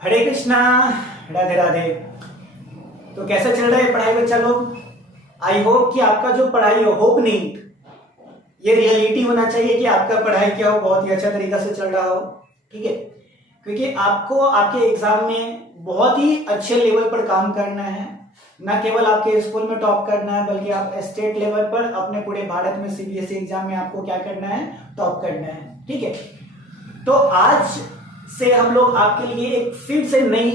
हरे कृष्णा, राधे राधे। तो कैसा चल रहा है पढ़ाई बच्चा लोग? आई होप कि आपका जो पढ़ाई हो, होप नहीं, ये रियलिटी होना चाहिए कि आपका पढ़ाई क्या हो, बहुत ही अच्छा तरीका से चल रहा हो। ठीक है, क्योंकि आपको आपके एग्जाम में बहुत ही अच्छे लेवल पर काम करना है। न केवल आपके स्कूल में टॉप करना है, बल्कि आप स्टेट लेवल पर अपने पूरे भारत में सीबीएसई एग्जाम में आपको क्या करना है, टॉप करना है। ठीक है, तो आज से हम लोग आपके लिए एक फिर से नई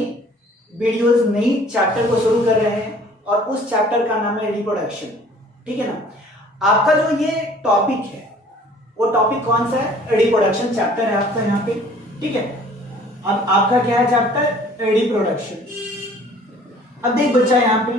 वीडियोस, नई चैप्टर को शुरू कर रहे हैं और उस चैप्टर का नाम है रिप्रोडक्शन। ठीक है ना, आपका जो ये टॉपिक है वो टॉपिक कौन सा है? रिप्रोडक्शन चैप्टर है आपका यहाँ पे। ठीक है, अब आपका क्या है चैप्टर? रिप्रोडक्शन। अब देख बच्चा, यहाँ पे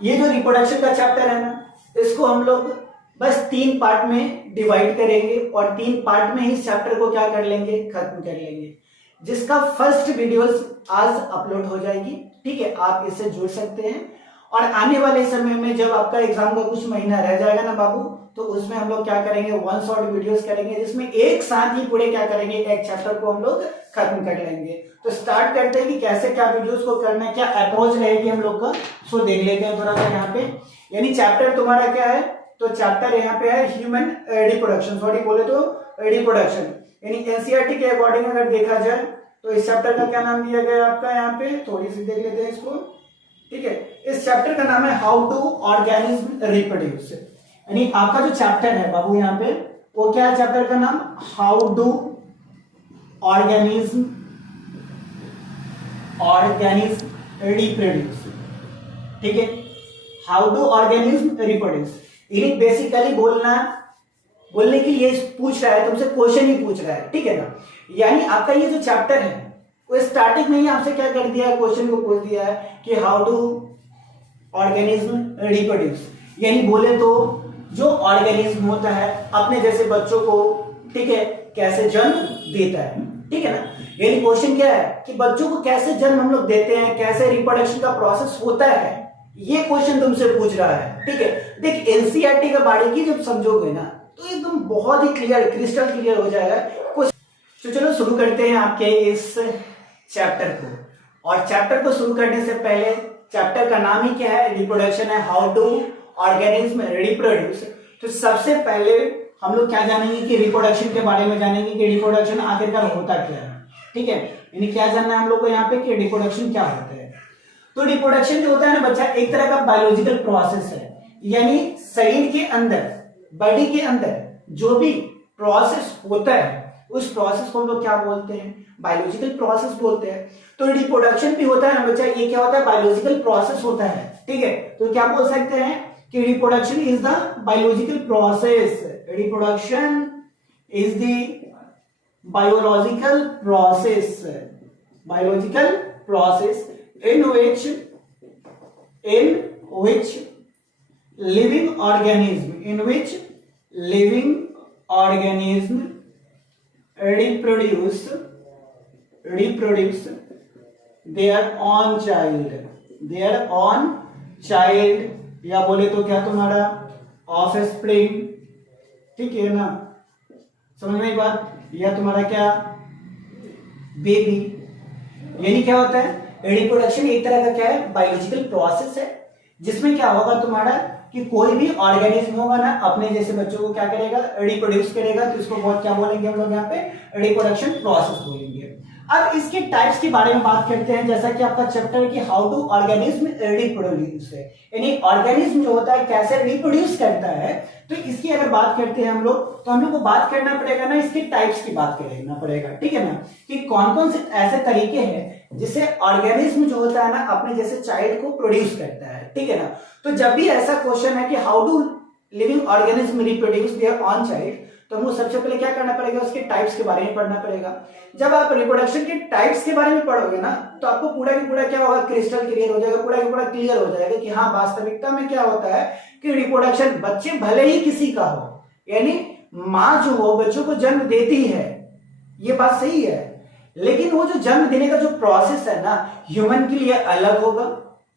ये जो रिप्रोडक्शन का चैप्टर है ना, इसको हम लोग बस 3 पार्ट में डिवाइड करेंगे और 3 पार्ट में ही इस चैप्टर को क्या कर लेंगे, खत्म कर लेंगे, जिसका फर्स्ट वीडियोस आज अपलोड हो जाएगी। ठीक है, आप इससे जुड़ सकते हैं और आने वाले समय में जब आपका एग्जाम का कुछ महीना रह जाएगा ना बाबू, तो उसमें हम लोग क्या करेंगे, 1 शॉट वीडियोस करेंगे, जिसमें एक साथ ही पूरे क्या करेंगे, एक चैप्टर को हम लोग खत्म कर लेंगे। तो स्टार्ट करते हैं कि कैसे क्या वीडियोस को करना है, क्या अप्रोच रहेगी हम लोग का, सो देख लेते हैं थोड़ा सा यहाँ पे। यानी चैप्टर तुम्हारा क्या है, तो चैप्टर यहाँ पे है ह्यूमन रिप्रोडक्शन, सॉरी बोले तो रिप्रोडक्शन। यानी एनसीईआरटी के अकॉर्डिंग अगर देखा जाए तो इस चैप्टर का क्या नाम दिया गया आपका, यहाँ पे थोड़ी सी देख लेते हैं इसको। ठीक है, इस चैप्टर का नाम है हाउ टू ऑर्गेनिज्म रिप्रोड्यूस। यानी आपका जो चैप्टर है बाबू यहाँ पे, वो क्या है चैप्टर का नाम? How to organism reproduce. ठीक है, हाउ टू ऑर्गेनिज्म रिप्रोड्यूस। यानी बेसिकली बोलने के लिए पूछ रहा है तुमसे, क्वेश्चन ही पूछ रहा है। ठीक है ना, यानी आपका ये जो चैप्टर है वो स्टार्टिंग में ही आपसे क्या कर दिया है, क्वेश्चन को पूछ दिया है कि हाउ टू ऑर्गेनिज्म रिप्रोड्यूस। यानी बोले तो जो ऑर्गेनिज्म होता है अपने जैसे बच्चों को, ठीक है, कैसे जन्म देता है। ठीक है ना, यानी क्वेश्चन क्या है कि बच्चों को कैसे जन्म हम लोग देते हैं, कैसे रिप्रोडक्शन का प्रोसेस होता है, ये क्वेश्चन तुमसे पूछ रहा है। ठीक है, देख एनसीईआरटी का बारीकी जब समझोगे ना तो एकदम बहुत ही क्लियर, क्रिस्टल क्लियर हो जाएगा कुछ। तो चलो शुरू करते हैं आपके इस चैप्टर को। और चैप्टर को शुरू करने से पहले, चैप्टर का नाम ही क्या है, रिप्रोडक्शन है, हाउ टू ऑर्गेनिज्म रिप्रोड्यूस। तो सबसे पहले हम लोग क्या जानेंगे कि रिप्रोडक्शन के बारे में जानेंगे कि रिप्रोडक्शन आखिरकार होता क्या है। ठीक है, यानी क्या जानना है हम लोग को यहाँ पे कि रिप्रोडक्शन क्या होता है। तो रिप्रोडक्शन जो होता है ना बच्चा, एक तरह का बायोलॉजिकल प्रोसेस है। यानी शरीर के अंदर, बॉडी के अंदर जो भी प्रोसेस होता है उस प्रोसेस को हम लोग क्या बोलते हैं, बायोलॉजिकल प्रोसेस बोलते हैं। तो रिप्रोडक्शन भी होता है ना बच्चा, ये क्या होता है, बायोलॉजिकल प्रोसेस होता है। ठीक है, तो क्या बोल सकते हैं कि reproduction is the biological process. Reproduction is the biological process, biological process in which living organism reproduce their own child, या बोले तो क्या तुम्हारा ऑफस्प्रिंग। ठीक है ना, समझ में बात, या तुम्हारा क्या, बेबी। यानी क्या होता है, रिप्रोडक्शन एक तरह का क्या है, बायोलॉजिकल प्रोसेस है, जिसमें क्या होगा तुम्हारा कि कोई भी ऑर्गेनिज्म होगा ना अपने जैसे बच्चों को क्या करेगा, रिप्रोड्यूस करेगा। तो इसको बहुत क्या बोलेंगे हम लोग यहाँ पे, रिप्रोडक्शन प्रोसेस बोलेंगे। अब इसके टाइप्स के बारे में बात करते हैं, जैसा कि आपका चैप्टर कि हाउ टू ऑर्गेनिज्म रिप्रोड्यूस है, यानी ऑर्गेनिज्म जो होता है कैसे रिप्रोड्यूस करता है। तो इसकी अगर बात करते हैं हम लोग, तो हम लोग को बात करना पड़ेगा ना, इसके टाइप्स की बात करना पड़ेगा। ठीक है ना, कि कौन कौन से ऐसे तरीके हैं जिससे ऑर्गेनिज्म जो होता है ना अपने जैसे चाइल्ड को प्रोड्यूस करता है। ठीक है ना, तो जब भी ऐसा क्वेश्चन है कि how do living organism reproduce their own child, तो हमको सबसे पहले क्या करना पड़ेगा, उसके टाइप्स के बारे में पढ़ना पड़ेगा। जब आप रिप्रोडक्शन के टाइप्स के बारे में पढ़ोगे ना तो आपको पूरा की पूरा क्या होगा, क्रिस्टल क्लियर हो जाएगा, पूरा की पूरा क्लियर हो जाएगा कि हाँ वास्तविकता में क्या होता है कि रिप्रोडक्शन, बच्चे भले ही किसी का हो, यानी माँ जो हो बच्चों को जन्म देती है, ये बात सही है, लेकिन वो जो जन्म देने का जो प्रोसेस है ना, ह्यूमन के लिए अलग होगा।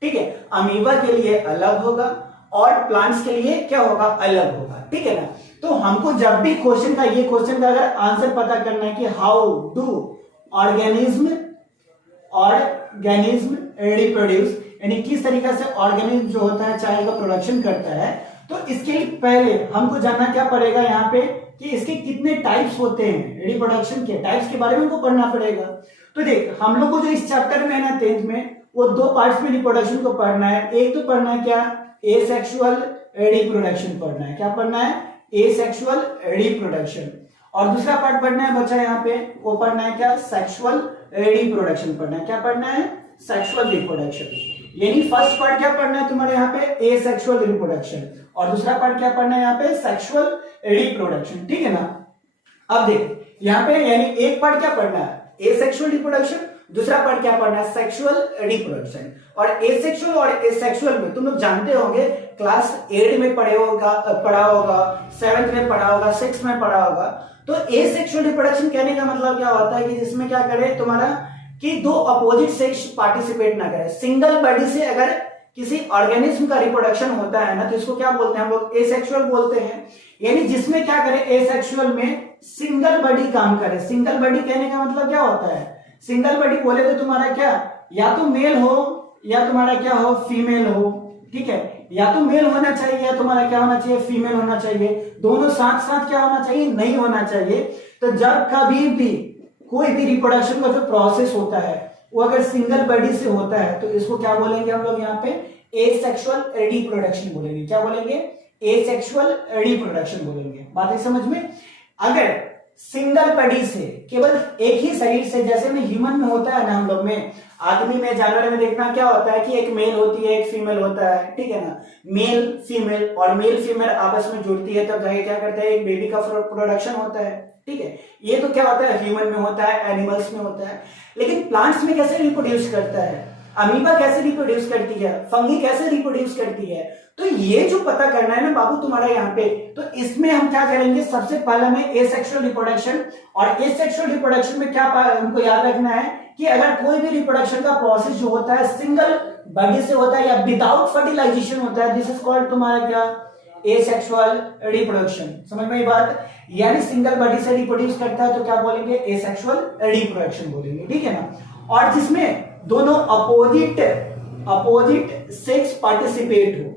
ठीक है, अमीबा के लिए अलग होगा और प्लांट्स के लिए क्या होगा, अलग होगा। ठीक है ना, तो हमको जब भी क्वेश्चन का अगर आंसर पता करना है कि हाउ डू ऑर्गेनिज्म रिप्रोड्यूस, यानी किस तरीके से ऑर्गेनिज्म जो होता है चाइल्ड का प्रोडक्शन करता है। तो इसके लिए पहले हमको जानना क्या पड़ेगा यहाँ पे कि इसके कितने टाइप्स होते हैं, रिप्रोडक्शन के टाइप्स के बारे में हमको पढ़ना पड़ेगा। तो देख हम लोग को जो इस चैप्टर में है ना 10th में, वो दो पार्ट्स में रिप्रोडक्शन को पढ़ना है। एक तो पढ़ना है क्या, एसेक्सुअल रिप्रोडक्शन पढ़ना है। क्या पढ़ना है, एसेक्सुअल रिप्रोडक्शन। और दूसरा पार्ट पढ़ना है बच्चा यहाँ पे, वो पढ़ना है क्या, सेक्सुअल रिप्रोडक्शन पढ़ना है। क्या पढ़ना है, सेक्सुअल रिप्रोडक्शन। यानी फर्स्ट पार्ट क्या पढ़ना है तुम्हारे यहाँ पे, एसेक्सुअल रिप्रोडक्शन, और दूसरा पार्ट क्या पढ़ना है यहाँ पे, सेक्सुअल रिप्रोडक्शन। ठीक है ना। अब देख यहाँ पे यानी एक पार्ट क्या पढ़ना है, एसेक्सुअल रिप्रोडक्शन, दूसरा पार्ट क्या पढ़ना है, सेक्सुअल रिप्रोडक्शन। और एसेक्सुअल और एसेक्सुअल में तुम लोग जानते होंगे, क्लास 8 में पढ़ा होगा, 7th में पढ़ा होगा, 6th में पढ़ा होगा। तो एसेक्सुअल रिप्रोडक्शन कहने का मतलब क्या होता है कि जिसमें क्या करे तुम्हारा कि दो अपोजिट सेक्स पार्टिसिपेट ना करे। सिंगल बॉडी से अगर किसी ऑर्गेनिज्म का रिप्रोडक्शन होता है ना, तो इसको क्या बोलते हैं हम लोग, एसेक्सुअल बोलते हैं। यानी जिसमें क्या करे, एसेक्सुअल में सिंगल बॉडी काम करे। सिंगल बॉडी कहने का मतलब क्या होता है, सिंगल बॉडी बोले तो तुम्हारा क्या, या तो मेल हो या तुम्हारा क्या हो, फीमेल हो। ठीक है, या तो मेल होना चाहिए या तुम्हारा क्या होना चाहिए, फीमेल होना चाहिए। दोनों साथ साथ क्या होना चाहिए, नहीं होना चाहिए। तो जब कभी भी कोई भी रिप्रोडक्शन का जो प्रोसेस होता है वो अगर सिंगल बॉडी से होता है तो इसको क्या बोलेंगे हम लोग यहाँ पे, एसेक्सुअल रिप्रोडक्शन बोलेंगे। क्या बोलेंगे, एसेक्सुअल रिप्रोडक्शन बोलेंगे। बात है समझ में। अगर सिंगल बॉडी से, केवल एक ही शरीर से, जैसे में ह्यूमन में होता है ना, हम लोग में, आदमी में, जानवर में देखना क्या होता है कि एक मेल होती है, एक फीमेल होता है। ठीक है ना, मेल फीमेल, और मेल फीमेल आपस में जुड़ती है तब जाके क्या करता है, एक बेबी का प्रोडक्शन होता है। ठीक है, ये तो क्या होता है, ह्यूमन में होता है, एनिमल्स में होता है। लेकिन प्लांट्स में कैसे रिप्रोड्यूस करता है, अमीबा कैसे रिप्रोड्यूस करती है, फंगी कैसे रिप्रोड्यूस करती है, तो ये जो पता करना है ना बाबू तुम्हारा यहाँ पे, तो इसमें हम क्या करेंगे, सबसे पहले में एसेक्सुअल रिप्रोडक्शन। और एसेक्सुअल रिप्रोडक्शन में क्या हमको याद रखना है कि अगर कोई भी रिप्रोडक्शन का प्रोसेस जो होता है सिंगल बॉडी से होता है या विदाउट फर्टिलाइजेशन होता है, दिस इज कॉल्ड तुम्हारा क्या, एसेक्सुअल रिप्रोडक्शन। समझ में ये बात, यानी सिंगल बॉडी से रिप्रोड्यूस करता है तो क्या बोलेंगे, एसेक्सुअल रिप्रोडक्शन बोलेंगे। ठीक है ना। और जिसमें दोनों अपोजिट सेक्स पार्टिसिपेट हो,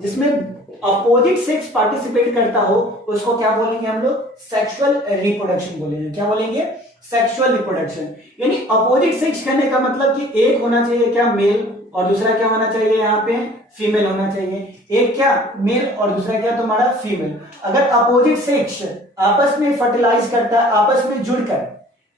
जिसमें अपोजिट सेक्स पार्टिसिपेट करता हो, उसको क्या बोलेंगे हम लोग, सेक्सुअल रिप्रोडक्शन बोलेंगे। क्या बोलेंगे, सेक्सुअल रिप्रोडक्शन। यानी अपोजिट सेक्स करने का मतलब कि एक होना चाहिए क्या, मेल, और दूसरा क्या होना चाहिए यहाँ पे, फीमेल होना चाहिए। एक क्या मेल और दूसरा क्या तुम्हारा फीमेल। अगर अपोजिट सेक्स आपस में फर्टिलाइज करता है, आपस में जुड़कर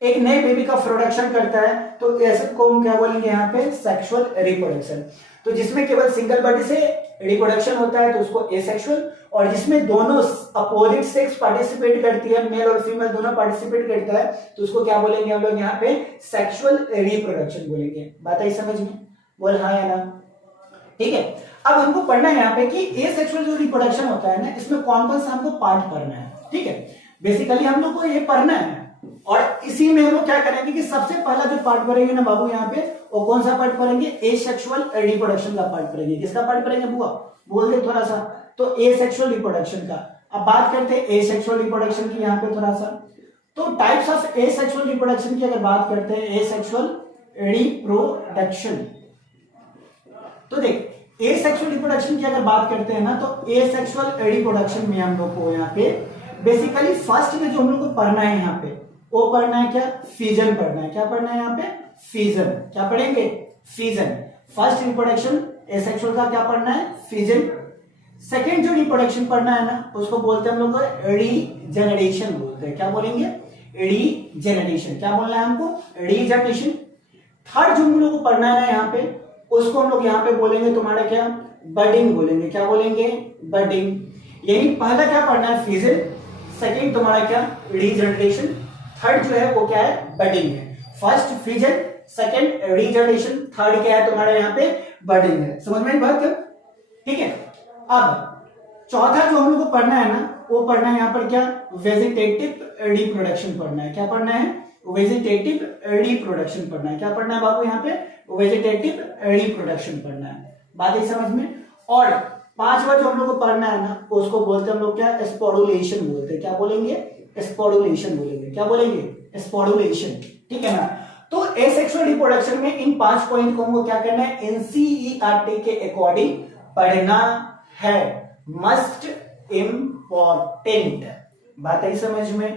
एक नए बेबी का प्रोडक्शन करता है, तो ऐसे को हम क्या बोलेंगे यहाँ पे, सेक्सुअल रिप्रोडक्शन। तो जिसमें केवल सिंगल बॉडी से रिप्रोडक्शन होता है तो उसको एसेक्सुअल, और जिसमें दोनों अपोजिट सेक्स पार्टिसिपेट करती है, मेल और फीमेल दोनों पार्टिसिपेट करता है, तो उसको क्या बोलेंगे हम लोग यहाँ पे, सेक्सुअल रिप्रोडक्शन बोलेंगे। बात आई समझ में, बोल हाँ या ना। ठीक है, अब हमको पढ़ना है यहाँ पे कि एसेक्सुअल जो रिप्रोडक्शन होता है ना, इसमें कौन कौन सा हमको पार्ट पढ़ना है। ठीक है, बेसिकली हम लोग को ये पढ़ना है, और इसी में हम लोग क्या करेंगे कि सबसे पहला जो पार्ट पढ़ेंगे ना बाबू यहाँ पे, वो कौन सा पार्ट पढ़ेंगे, एसेक्सुअल रिप्रोडक्शन का पार्ट पढ़ेंगे। किसका पार्ट पढ़ेंगे बुआ, बोल दे थोड़ा सा, तो एसेक्सुअल रिप्रोडक्शन का। अब बात करते हैं एसेक्सुअल रिप्रोडक्शन की यहाँ पे थोड़ा सा। तो टाइप्स ऑफ एसेक्सुअल रिप्रोडक्शन की अगर बात करते हैं, एसेक्सुअल रिप्रोडक्शन, तो देख एसेक्सुअल रिप्रोडक्शन की अगर बात करते हैं ना, तो एसेक्सुअल रिप्रोडक्शन में हम लोग को यहाँ पे बेसिकली फर्स्ट में जो हम लोग को पढ़ना है यहाँ पे, वो पढ़ना है क्या, फिजन पढ़ना है। क्या पढ़ना है यहाँ पे, फिजन। क्या पढ़ेंगे, फिजन। फर्स्ट रिप्रोडक्शन एसेक्सुअल का क्या पढ़ना है, फिजन। सेकेंड जो रिप्रोडक्शन पढ़ना है ना, उसको बोलते हैं हम लोग रीजेनरेशन बोलते हैं। क्या बोलेंगे, रीजेनरेशन। क्या बोलना है हमको, रीजेनरेशन। थर्ड जो हम लोग को पढ़ना है ना यहाँ पे, उसको हम लोग यहाँ पे बोलेंगे तुम्हारा क्या, बडिंग बोलेंगे। क्या बोलेंगे, बडिंग। यही पहला क्या पढ़ना है, फिजन। सेकेंड तुम्हारा क्या, रीजेनरेशन। थर्ड जो है वो क्या है, बडिंग है। First fission, second regeneration, third क्या है तुम्हारा यहाँ पे, बडिंग है। समझ में बात। ठीक है, अब चौथा जो हम लोग को पढ़ना है ना, वो पढ़ना है यहाँ पर क्या, वेजिटेटिव रिप्रोडक्शन पढ़ना है। क्या पढ़ना है, वेजिटेटिव रिप्रोडक्शन पढ़ना है। क्या पढ़ना है बाबू यहाँ पे, वेजिटेटिव रिप्रोडक्शन पढ़ना है। बात है समझ में। और पांचवा जो हम लोग को पढ़ना है ना, उसको बोलते हैं हम लोग क्या, स्पोडुलेशन बोलते हैं। क्या बोलेंगे, स्पोडुलेशन बोलेंगे। क्या बोलेंगे, स्पोडुलेशन। ठीक है ना। तो एसेक्सुअल रिप्रोडक्शन में इन 5 पॉइंट को हमको क्या करना है, एनसीईआरटी के अकॉर्डिंग पढ़ना है, मस्ट इम्पॉर्टेंट। बात आई समझ में?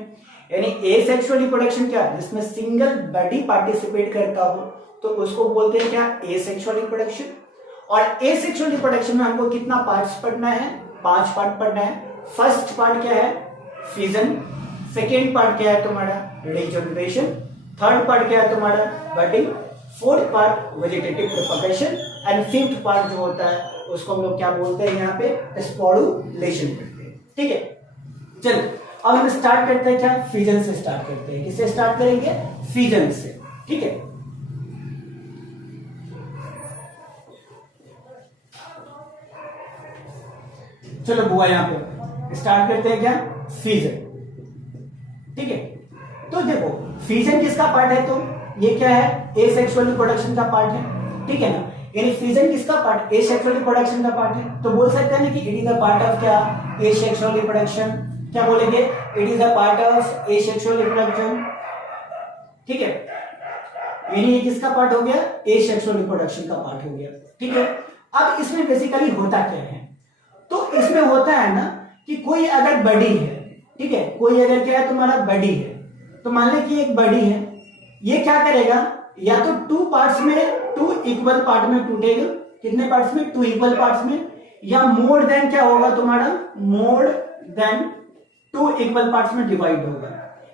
यानी एसेक्सुअल रिप्रोडक्शन क्या, जिसमें सिंगल बॉडी पार्टिसिपेट करता हो तो उसको बोलते हैं क्या, एसेक्सुअल रिप्रोडक्शन। और एसेक्सुअल रिप्रोडक्शन में हमको कितना पार्ट्स पढ़ना है, 5 पार्ट पढ़ना है। फर्स्ट पार्ट क्या है, फिजन। सेकेंड पार्ट क्या है तुम्हारा, रीजनरेशन। थर्ड पार्ट क्या है तुम्हारा, budding. Fourth part vegetative propagation. And fifth part जो होता है उसको हम लोग क्या बोलते हैं यहाँ पे, स्पोरुलेशन करते हैं। ठीक है, चलो अब हम स्टार्ट करते हैं क्या, फिजन से स्टार्ट करते हैं। किससे स्टार्ट करेंगे, फिजन से। ठीक है, चलो बुआ यहां पे स्टार्ट करते हैं क्या, फिजन। ठीक है, तो देखो फिजन किसका पार्ट है, तो ये क्या है, एसेक्सुअल रिप्रोडक्शन का पार्ट है। ठीक है ना, यानी फिजन किसका पार्ट, एसेक्सुअल रिप्रोडक्शन का पार्ट है। तो बोल सकते हैं ना कि it is a part of क्या, एसेक्सुअल रिप्रोडक्शन। क्या बोलेंगे, it is a part of asexual reproduction. ठीक है, यानी ये किसका पार्ट हो गया, एसेक्सुअल रिप्रोडक्शन का पार्ट हो गया। ठीक है, अब इसमें बेसिकली होता क्या है, तो इसमें होता है ना कि कोई अगर बॉडी है, ठीक है, कोई अगर क्या है तुम्हारा बॉडी है, तो मान ले कि एक बॉडी है, ये क्या करेगा, या तो 2 पार्ट्स में, 2 इक्वल पार्ट में टूटेगा। कितने पार्ट्स में, 2 इक्वल पार्ट्स में। या मोर देन क्या होगा तुम्हारा, मोर देन 2 इक्वल पार्ट्स में डिवाइड होगा।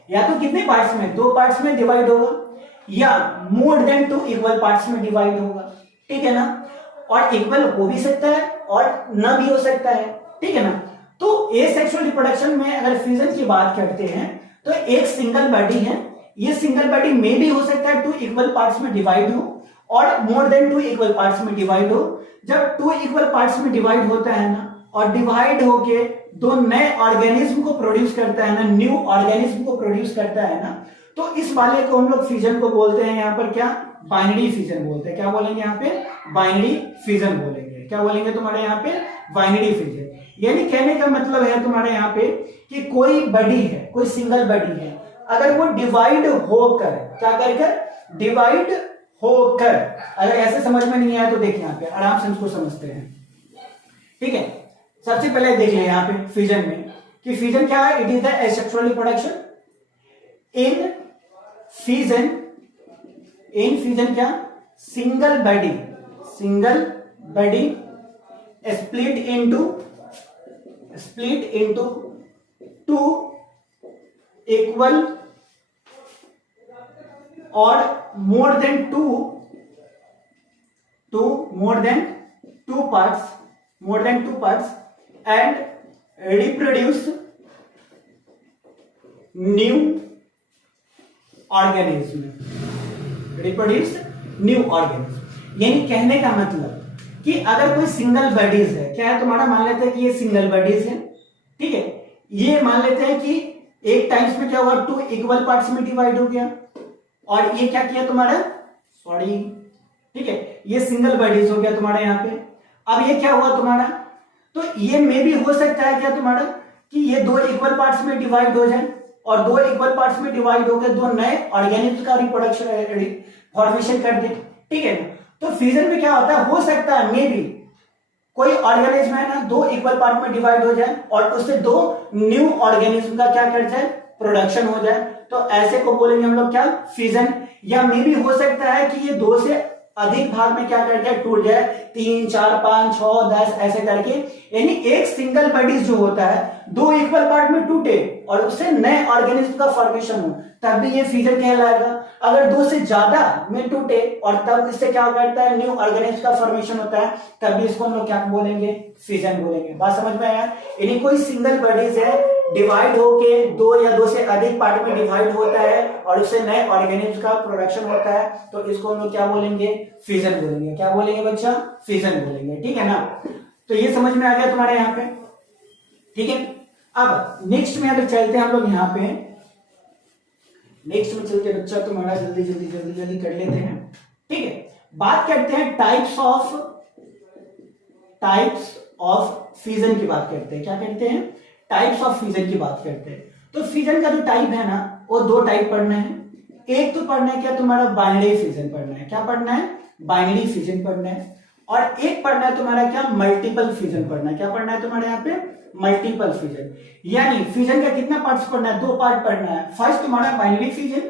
या तो कितने पार्ट्स में, 2 पार्ट्स में डिवाइड होगा, या मोर देन 2 इक्वल पार्ट्स में डिवाइड होगा। ठीक है ना, और इक्वल हो भी सकता है और न भी हो सकता है। ठीक है ना, तो एसेक्सुअल रिप्रोडक्शन में अगर फिजन की बात करते हैं तो एक सिंगल बॉडी है, ये सिंगल बॉडी में भी हो सकता है 2 इक्वल पार्ट्स में डिवाइड हो, और मोर देन 2 इक्वल पार्ट्स में डिवाइड हो। जब 2 इक्वल पार्ट्स में डिवाइड होता है ना, और डिवाइड होके 2 नए ऑर्गेनिज्म को प्रोड्यूस करता है ना, न्यू ऑर्गेनिज्म को प्रोड्यूस करता है ना, तो इस वाले को हम लोग फिजन को बोलते हैं यहाँ पर क्या, बाइनरी फिजन बोलते हैं। क्या बोलेंगे यहाँ पे, बाइनरी फिजन बोलेंगे। क्या बोलेंगे तुम्हारे यहाँ पे, बाइनरी फिजन। यानी कहने का मतलब है तुम्हारे यहाँ पे कि कोई बॉडी है, कोई सिंगल बॉडी है, अगर वो डिवाइड होकर, क्या कर, डिवाइड होकर, अगर ऐसे समझ में नहीं आया तो देखिए यहाँ पे आराम से इसको समझते हैं। ठीक है, सबसे पहले देख लें यहाँ पे फिजन में कि फिजन क्या है, it is the asexual reproduction. In fission, in fission क्या, single body split into 2 equal or more than 2 parts and reproduce new organism। यानी कहने का मतलब कि अगर कोई सिंगल बॉडीज है, क्या है तुम्हारा, मान लेते हैं कि ये सिंगल बॉडीज है। ठीक है, ये मान लेते हैं कि एक टाइम्स में क्या हुआ, 2 इक्वल पार्ट्स में डिवाइड हो गया, और ये क्या किया तुम्हारा, सॉरी, ठीक है, ये सिंगल बॉडीज हो गया तुम्हारा यहाँ पे। अब ये क्या हुआ तुम्हारा, तो ये में भी हो सकता है क्या तुम्हारा कि ये 2 इक्वल पार्ट्स में डिवाइड हो जाए, और 2 इक्वल पार्ट्स में डिवाइड हो गए, 2 नए ऑर्गेनिज्म का रिप्रोडक्शन फॉर्मेशन कर दे। ठीक है, तो फ्यूजन में क्या होता है, हो सकता है मे बी कोई ऑर्गेनिज्म है ना, 2 इक्वल पार्ट में डिवाइड हो जाए और उससे 2 न्यू ऑर्गेनिज्म का क्या कर जाए, प्रोडक्शन हो जाए, तो ऐसे को बोलेंगे हम लोग क्या, फ्यूजन। या मे भी हो सकता है कि ये 2 से अधिक भाग में क्या कर जाए, टूट जाए, 3, 4, 5, 6, 10 ऐसे करके। यानी एक सिंगल बॉडीज जो होता है 2 इक्वल पार्ट में टूटे और उससे नए ऑर्गेनिज्म का फॉर्मेशन हो, तब भी ये फ्यूजन कहलाएगा। अगर 2 से ज्यादा में टूटे और तब इससे क्या करता है, न्यू ऑर्गेनिज्म का फॉर्मेशन होता है, तब भी इसको हम लोग क्या बोलेंगे, फ्यूजन बोलेंगे। बात समझ में आया? यानी कोई सिंगल बॉडीज है, डिवाइड होके 2 या 2 से अधिक पार्ट में डिवाइड होता है और उससे नए ऑर्गेनिज्म का प्रोडक्शन होता है, तो इसको हम लोग क्या बोलेंगे, फ्यूजन बोलेंगे। क्या बोलेंगे बच्चा, फ्यूजन बोलेंगे। ठीक है ना, तो ये समझ में आ गया तुम्हारे यहाँ पे। ठीक है, अब नेक्स्ट में अगर चलते हैं हम लोग यहाँ पे, नेक्स्ट में चलते बच्चा तुम्हारा जल्दी कर लेते हैं। ठीक है, बात करते हैं टाइप्स ऑफ फ्यूजन की बात करते हैं। क्या करते हैं, टाइप्स ऑफ फ्यूजन की बात करते हैं। तो फ्यूजन का जो टाइप है ना, वो 2 टाइप पढ़ना है। एक तो पढ़ना है क्या तुम्हारा बाइनरी फिजन पढ़ना है, क्या पढ़ना है, बाइनरी फिजन पढ़ना है, और एक पढ़ना है तुम्हारा क्या, मल्टीपल फिजन पढ़ना है। क्या पढ़ना है तुम्हारे यहाँ पे, मल्टीपल फिजन। यानी फिजन का कितना पार्ट्स पढ़ना है, 2 पार्ट पढ़ना है। फर्स्ट तुम्हारा बाइनरी फिजन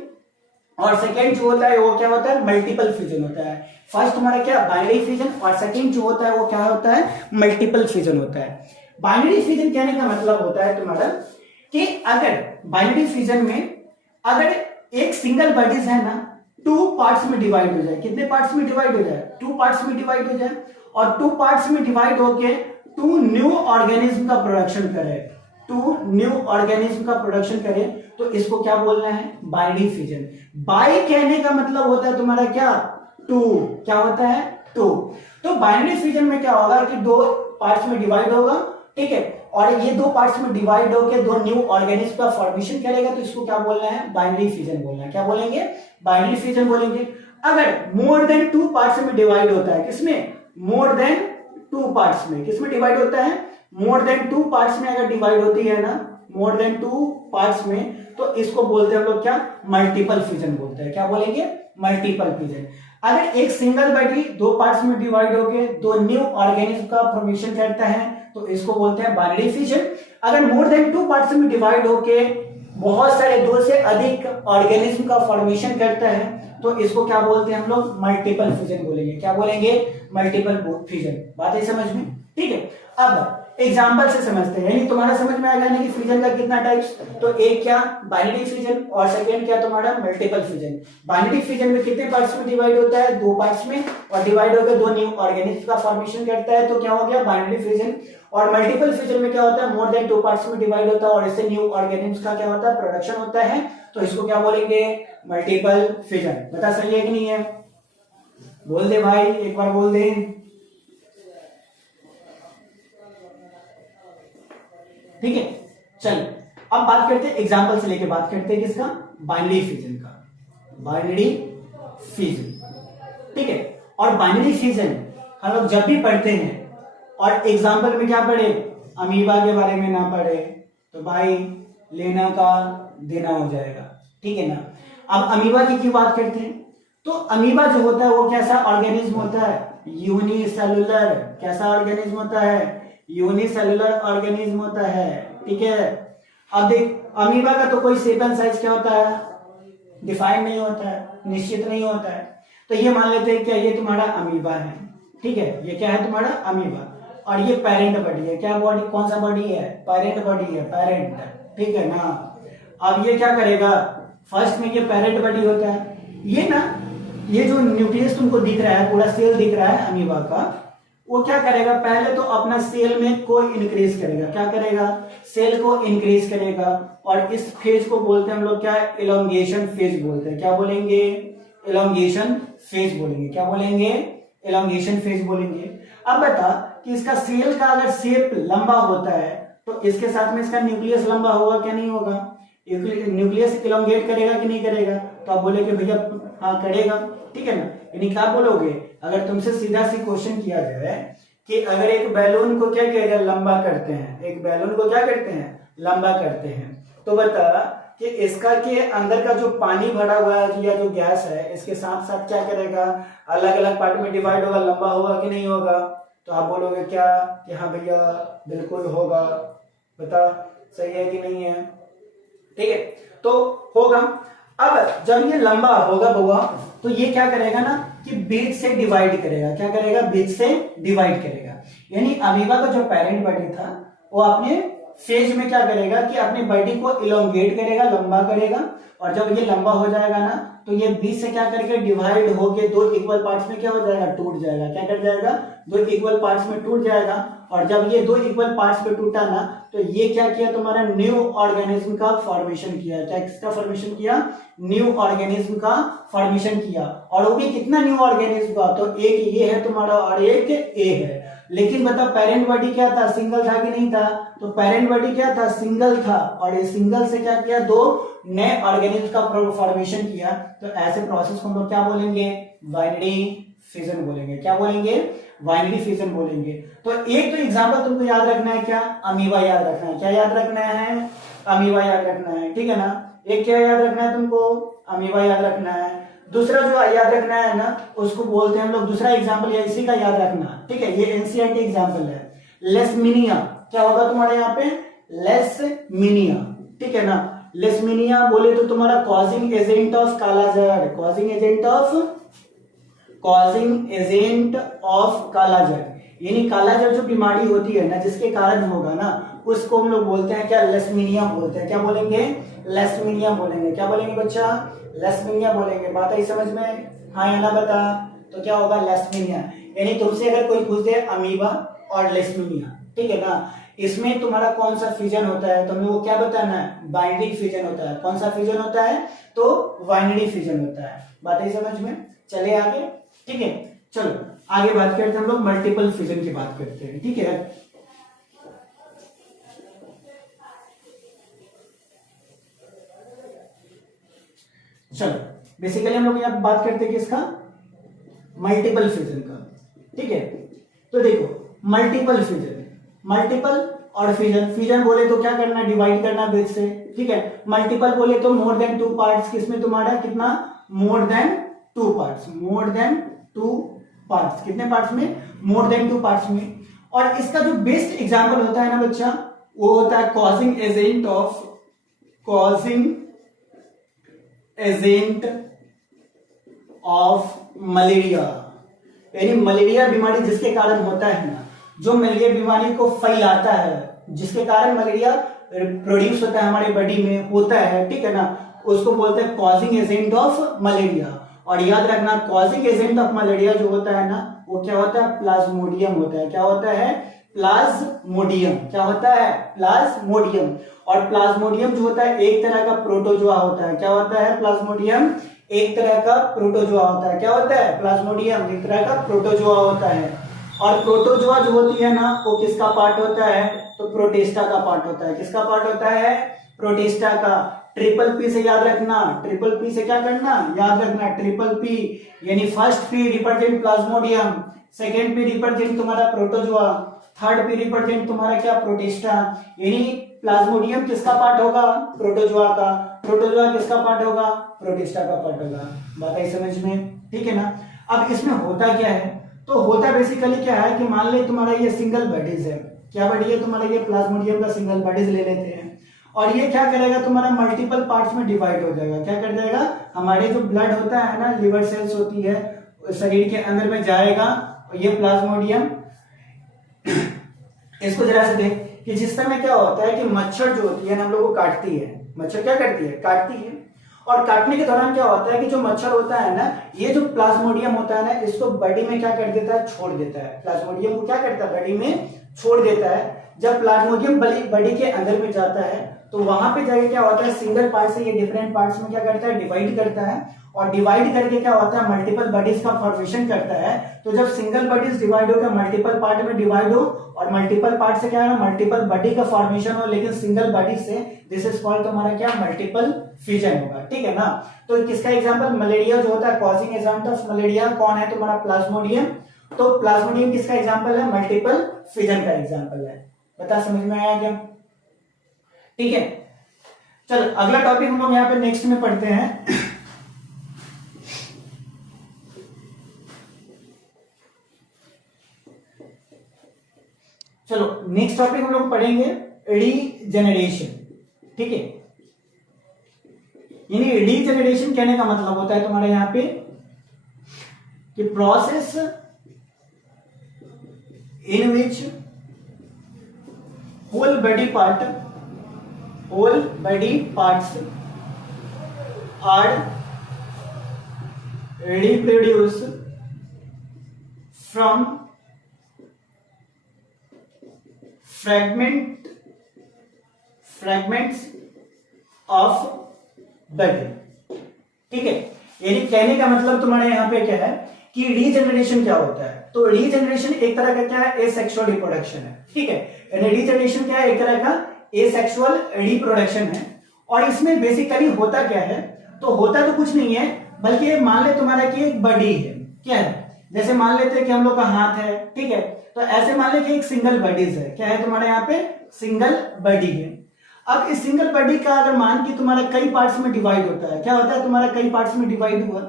और सेकेंड जो होता है वो क्या होता है, मल्टीपल फिजन होता है। फर्स्ट तुम्हारा क्या, बाइनरी फिजन, और सेकेंड जो होता है वो क्या होता है, मल्टीपल फिजन होता है। बाइनरी फिजन कहने का मतलब होता है तुम्हारा कि अगर बाइनरी फिजन में अगर एक सिंगल बॉडीज है ना 2 पार्ट्स में डिवाइड हो जाए, कितने पार्ट्स में डिवाइड हो जाए, 2 पार्ट्स में डिवाइड हो जाए, और 2 पार्ट्स में डिवाइड होके 2 न्यू ऑर्गेनिज्म का प्रोडक्शन करे, 2 न्यू ऑर्गेनिज्म का प्रोडक्शन करे, तो इसको क्या बोलना है, बाइनरी फिजन। बाई कहने का मतलब होता है तुम्हारा क्या, 2, क्या होता है, 2। तो बाइनरी फिजन में क्या होगा कि 2 पार्ट्स में डिवाइड होगा, ठीक है, और ये 2 पार्ट्स में डिवाइड होकर 2 न्यू ऑर्गेनिज्म का फॉर्मेशन करेगा, तो इसको क्या बोलना है, बाइनरी फिजन बोलना है। क्या बोलेंगे, बाइनरी फिजन बोलेंगे। अगर मोर देन 2 पार्ट्स में डिवाइड होता है, किसमें, मोर देन 2 पार्ट्स में, किसमें डिवाइड होता है, मोर देन 2 पार्ट्स में अगर डिवाइड होती है ना, मोर देन 2 पार्ट्स में, तो इसको बोलते हैं हम लोग क्या, मल्टीपल फिजन बोलते हैं। क्या बोलेंगे, मल्टीपल फिजन। अगर एक सिंगल बॉडी 2 पार्ट्स में डिवाइड होके 2 न्यू ऑर्गेनिज्म का फॉर्मेशन करता है, तो इसको बोलते हैं बाइनरी फिजन। अगर मोर देन 2 पार्ट्स में डिवाइड होके बहुत सारे 2 से अधिक ऑर्गेनिज्म का फॉर्मेशन करता है, तो इसको क्या बोलते हैं हम लोग, मल्टीपल फिजन बोलेंगे। क्या बोलेंगे, मल्टीपल फिजन। बात है समझ में, ठीक है। अब एग्जांपल से समझते हैं, यानी तुम्हारा समझ में आ गया ना कि फिजन का कितना टाइप्स, तो एक क्या, बाइनरी फिजन, और सेकंड क्या तुम्हारा, मल्टीपल फिजन। बाइनरी फिजन में कितने पार्ट्स में डिवाइड होता है, 2 पार्ट्स में, और डिवाइड होकर 2 न्यू ऑर्गेनिज्म का फॉर्मेशन करता है, तो क्या हो गया, बाइनरी फिजन। और मल्टीपल फिजन में क्या होता है, मोर देन 2 पार्ट्स में डिवाइड होता है, और इससे न्यू ऑर्गेनिज्म का क्या होता है, प्रोडक्शन होता है, तो इसको क्या बोलेंगे, मल्टीपल फिजन। बता सही है कि नहीं है, बोल दे भाई, एक बार बोल दे। ठीक है, चल अब बात करते हैं एग्जांपल से लेके बात करते हैं किसका, बाइनरी फिजन का, बाइनरी फिजन। ठीक है, और बाइनरी फिजन हम लोग जब भी पढ़ते हैं और एग्जांपल में क्या पढ़े, अमीबा के बारे में ना पढ़े, तो भाई लेना का देना हो जाएगा, ठीक है ना। अब अमीबा की क्यों बात करते हैं, तो अमीबा जो होता है वो कैसा ऑर्गेनिज्म होता है, यूनिसेलुलर। कैसा ऑर्गेनिज्म होता है, यूनिसेलुलर ऑर्गेनिज्म होता है, ठीक है। अब देख, अमीबा का तो कोई शेप एंड साइज क्या होता है, डिफाइंड नहीं होता है, निश्चित नहीं होता है। तो ये मान लेते हैं क्या, ये तुम्हारा अमीबा है, ठीक है, ये क्या है तुम्हारा अमीबा, और ये पेरेंट बॉडी है। क्या बॉडी, कौन सा बॉडी है, पेरेंट बॉडी है, पेरेंट, ठीक है ना। अब ये क्या करेगा, फर्स्ट में ये पेरेंट बॉडी होता है, ये ना, ये जो न्यूक्लियस तुमको दिख रहा है, पूरा सेल दिख रहा है अमीबा का, वो क्या करेगा, पहले तो अपना सेल में को इंक्रीज करेगा। क्या करेगा, सेल को इंक्रीज करेगा, और इस फेज को बोलते हैं हम लोग क्या, इलोंगेशन फेज बोलते हैं। क्या बोलेंगे, इलोंगेशन फेज बोलेंगे। क्या बोलेंगे, इलोंगेशन फेज बोलेंगे। अब बता कि इसका सेल का अगर शेप लंबा होता है, तो इसके साथ में इसका न्यूक्लियस लंबा होगा क्या, नहीं होगा, न्यूक्लियस इलोंगेट करेगा कि नहीं करेगा, तो आप बोले कि भैया हाँ करेगा, ठीक है ना। यानी क्या बोलोगे, अगर तुमसे सीधा सी क्वेश्चन किया जाए कि अगर एक बैलून को क्या किया जाए, लंबा करते हैं, एक बैलून को क्या करते हैं, लंबा करते हैं, तो बता कि इसका के अंदर का जो पानी भरा हुआ है या जो गैस है, इसके साथ साथ क्या करेगा, अलग अलग पार्ट में डिवाइड होगा, लंबा होगा कि नहीं होगा, तो आप बोलोगे क्या कि हाँ भैया बिल्कुल होगा। बता सही है कि नहीं है, ठीक है, तो होगा। अब जब ये लंबा होगा बउआ, तो ये क्या करेगा ना कि बीच से डिवाइड करेगा। क्या करेगा, बीच से डिवाइड करेगा। यानी अमीबा का जो पेरेंट बॉडी था, वो अपने फेज में क्या करेगा कि अपनी बॉडी को इलोंगेट करेगा, लंबा करेगा, और जब ये लंबा हो जाएगा ना, तो ये बीच से क्या करके डिवाइड होके 2 इक्वल पार्ट्स में क्या हो जाएगा, टूट जाएगा। क्या कर जाएगा, 2 इक्वल पार्ट्स में टूट जाएगा। और जब ये 2 इक्वल पार्ट्स में टूटा ना, तो ये क्या किया, तुम्हारा न्यू ऑर्गेनिज्म का फॉर्मेशन किया। क्या किसका फॉर्मेशन किया, न्यू ऑर्गेनिज्म का फॉर्मेशन किया। और वो भी कितना न्यू ऑर्गेनिज्म का, तो एक ये है तुम्हारा और एक ए है। लेकिन बता पेरेंट बॉडी क्या था, सिंगल था कि नहीं था, तो पेरेंट बॉडी क्या था, सिंगल था, और ये सिंगल से क्या किया, 2 नए ऑर्गेनिज्म का फॉर्मेशन किया। तो ऐसे प्रोसेस को हम लोग क्या बोलेंगे, बाइनरी फिजन बोलेंगे। क्या बोलेंगे, बाइनरी फिजन बोलेंगे। तो एक तो एग्जांपल तुमको याद रखना है क्या, अमीबा याद रखना है। क्या याद रखना है, अमीबा याद रखना है, ठीक है ना। एक क्या याद रखना है तुमको, अमीबा याद रखना है। दूसरा जो याद रखना है ना उसको बोलते हैं हम लोग, दूसरा एग्जाम्पल या इसी का याद रखना, ठीक है, ये एनसीईआरटी एग्जाम्पल है, लेशमीनिया। क्या होगा तुम्हारे यहाँ पे, लेशमीनिया, ठीक है ना। लेशमीनिया बोले तो तुम्हारा causing agent of kala azar, causing agent of kala azar, यानी कालाजार जो बीमारी होती है ना जिसके कारण होगा ना उसको हम लोग बोलते हैं क्या, लेशमीनिया बोलते हैं। क्या बोलेंगे, लेशमीनिया बोलेंगे। क्या बोलेंगे बच्चा, लेशमीनिया बोलेंगे। बात आई समझ में, हाँ या ना बता, तो क्या होगा, लेशमीनिया। यानी तुमसे अगर कोई पूछ दे अमीबा और लेशमीनिया, ठीक है ना, इसमें तुम्हारा कौन सा फ्यूजन होता है, तो हमें वो क्या बताना है, बाइनरी फ्यूजन होता है। कौन सा फ्यूजन होता है, तो बाइनरी फ्यूजन होता है। बात आई समझ में, चले आगे, ठीक है। चलो आगे बात करते हैं हम लोग मल्टीपल फ्यूजन की बात करते हैं, ठीक है। चलो बेसिकली हम लोग यहाँ बात करते हैं किसका, मल्टीपल फ्यूजन का, ठीक है। तो देखो मल्टीपल फ्यूजन, मल्टीपल और फ्यूजन, फ्यूजन बोले तो क्या करना, डिवाइड करना बेस से, ठीक है। मल्टीपल बोले तो मोर देन 2 पार्ट्स, किसमें तुम्हारा कितना, more than 2 parts, more than 2 parts, कितने पार्ट्स में, मोर देन 2 पार्ट्स में। और इसका जो बेस्ट एग्जांपल होता है ना बच्चा, वो होता है कॉजिंग एजेंट ऑफ मलेरिया, यानी मलेरिया बीमारी जिसके कारण होता है ना, जो मलेरिया बीमारी को फैलाता है, जिसके कारण मलेरिया प्रोड्यूस होता है हमारे बॉडी में होता है, ठीक है ना, उसको बोलते हैं कॉजिंग एजेंट ऑफ मलेरिया। और याद रखना कॉजिंग एजेंट ऑफ मलेरिया जो होता है ना वो क्या होता है, प्लाज्मोडियम होता है। क्या होता है, प्लाज्मोडियम। क्या होता है, प्लाज्मोडियम। और प्लाज्मोडियम जो होता है एक तरह का प्रोटोजोआ होता है। क्या होता है, प्लाज्मोडियम एक तरह का प्रोटोजोआ होता है। क्या होता है, प्लाज्मोडियम एक तरह का प्रोटोजोआ होता है। और प्रोटोजोआ जो होती है ना वो किसका पार्ट होता है, तो प्रोटिस्टा का पार्ट होता है। किसका पार्ट होता है, प्रोटिस्टा का। ट्रिपल पी से याद रखना, ट्रिपल पी से क्या करना, याद रखना, ट्रिपल पी यानी first P represent Plasmodium, second P represent तुम्हारा प्रोटोजोआ, थर्ड पी रिप्रेजेंट तुम्हारा क्या, प्रोटिस्टा। यानी प्लाज्मोडियम किसका पार्ट होगा, प्रोटोजोआ का। प्रोटोजोआ किसका पार्ट होगा, प्रोटिस्टा का पार्ट होगा। बात आई समझ में, ठीक है ना। अब इसमें होता क्या है, तो होता बेसिकली क्या है कि मान ले तुम्हारा ये सिंगल बॉडीज है। क्या बॉडी है तुम्हारा, ये प्लाज्मोडियम का सिंगल बॉडीज ले लेते हैं, और ये क्या करेगा तुम्हारा मल्टीपल पार्ट्स में डिवाइड हो जाएगा। क्या कर जाएगा, हमारे जो ब्लड होता है ना, लिवर सेल्स होती है शरीर के अंदर में जाएगा, ये प्लाज्मोडियम। इसको जरा से देख कि जिस समय क्या होता है कि मच्छर जो होती है ना हम लोग को काटती है, मच्छर क्या करती है, काटती है। और काटने के दौरान क्या होता है कि जो मच्छर होता है ना, ये जो प्लाज्मोडियम होता है ना, इसको बॉडी में क्या कर देता है, छोड़ देता है। प्लाज्मोडियम को क्या करता है, बॉडी में छोड़ देता है। जब प्लाज्मोडियम बॉडी के अंदर में जाता है तो वहां पे जाके क्या होता है, सिंगल पार्ट से ये डिफरेंट पार्ट्स में क्या करता है, डिवाइड करता है। और डिवाइड करके क्या होता है, मल्टीपल बॉडीज का फॉर्मेशन करता है। तो जब सिंगल बॉडीज डिवाइड होकर मल्टीपल पार्ट में डिवाइड हो, और मल्टीपल पार्ट से क्या है, मल्टीपल बॉडी का फॉर्मेशन हो, लेकिन सिंगल बॉडी से, दिस इज कॉल्ड तुम्हारा क्या, मल्टीपल फ्यूजन होगा, ठीक है ना। तो किसका एग्जांपल, मलेरिया जो होता है, कॉजिंग एजेंट ऑफ मलेरिया कौन है तुम्हारा, प्लाज्मोडियम। तो प्लाज्मोडियम किसका एग्जांपल है, मल्टीपल फ्यूजन का एग्जांपल है। बता समझ में आया क्या, ठीक है। चल अगला टॉपिक हम लोग यहाँ पे नेक्स्ट में पढ़ते हैं। चलो नेक्स्ट टॉपिक हम लोग पढ़ेंगे रीजेनरेशन, ठीक है। यानी रीजेनरेशन कहने का मतलब होता है तुम्हारे यहाँ पे कि process in which whole body parts are reproduced from fragments of body, ठीक है। यानी कहने का मतलब तुम्हारे यहाँ पे क्या है कि रीजनरेशन क्या होता है, तो रीजनरेशन एक तरह का क्या है, एसेक्सुअल रिप्रोडक्शन है, ठीक है। यानी रीजनरेशन क्या है, एक तरह का एसेक्सुअल रिप्रोडक्शन है। और इसमें बेसिकली होता क्या है, तो होता तो कुछ नहीं है, बल्कि मान ले तुम्हारा कि एक बॉडी है, क्या है, जैसे मान लेते हैं कि हम लोग का हाथ है, ठीक है। तो ऐसे मान ले कि एक सिंगल बॉडीज है, क्या है तुम्हारे यहाँ पे, सिंगल बॉडी है। अब इस सिंगल बॉडी का अगर मान के तुम्हारा कई पार्ट्स में डिवाइड होता है, क्या होता है तुम्हारा कई पार्ट्स में डिवाइड हुआ